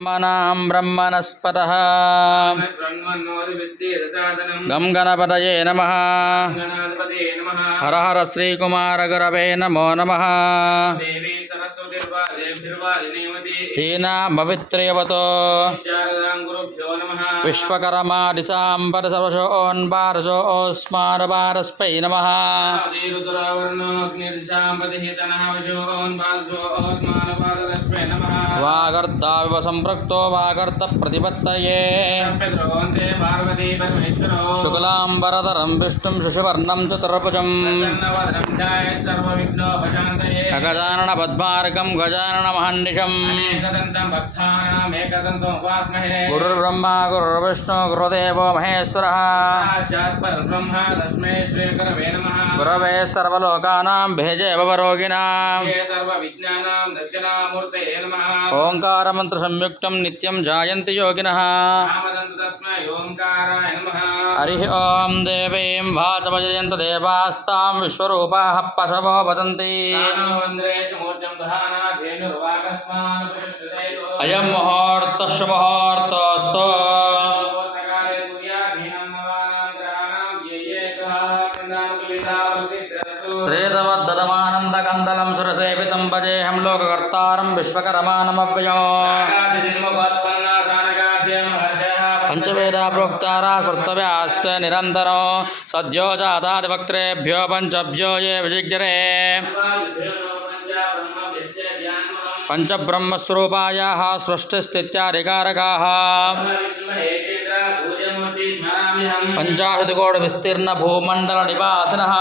ब्रह्मणां ब्रह्मणस्पतः शृण्वन्नोदिभिस्सेदसादनम् गं गणपतये नमः गणाधिपते नमः हर हर श्रीकुमारगुरवे नमो नमः తీనామవిత్రయవతో విశ్వకరమాడిసాంబరసవశోన్బారసోస్మారబారస్పై నమ వాగర్తావివ సంపృక్తో వాగర్త ప్రతిపత్తయే శుక్లాంబరదరం విష్ణుం శశివర్ణం చతుర్భుజం అగజానన పద్మా भक्तानाम् एकदन्तम् उपास्महे। गुरुर्ब्रह्मा गुरुर्विष्णु गुरुदेवो महेश्वरः। गुरवे सर्वलोकानां भेजे भवरोगिणां ये सर्वविज्ञानां दक्षिणामूर्तये नमः। ओङ्कारमन्त्रसंयुक्तं नित्यं जायन्ति योगिनः। हरिः ॐ देवीं वाचमजयन्त देवास्तां विश्वरूपाः पशवो वदन्ति। तानो वन्द्रेषु मूर्छं दधाना धेनुर्वाकस्मान् पशुश्रुतेषु अयं मुहूर्तः ये ये सुरसेवितं भजेऽहं लोककर्तारं विश्वकर्मानमव्ययो। पञ्चवेदा प्रोक्तारा स्मर्तव्यास्त निरन्तरो। सद्यो जातादिवक्त्रेभ्यो पञ्चभ्यो ये विजिज्ञरे। पञ्चब्रह्मस्वरूपायाः सृष्टिस्थित्याधिकारकाः पञ्चाशतकोटिविस्तीर्णभूमण्डलनिवासिनः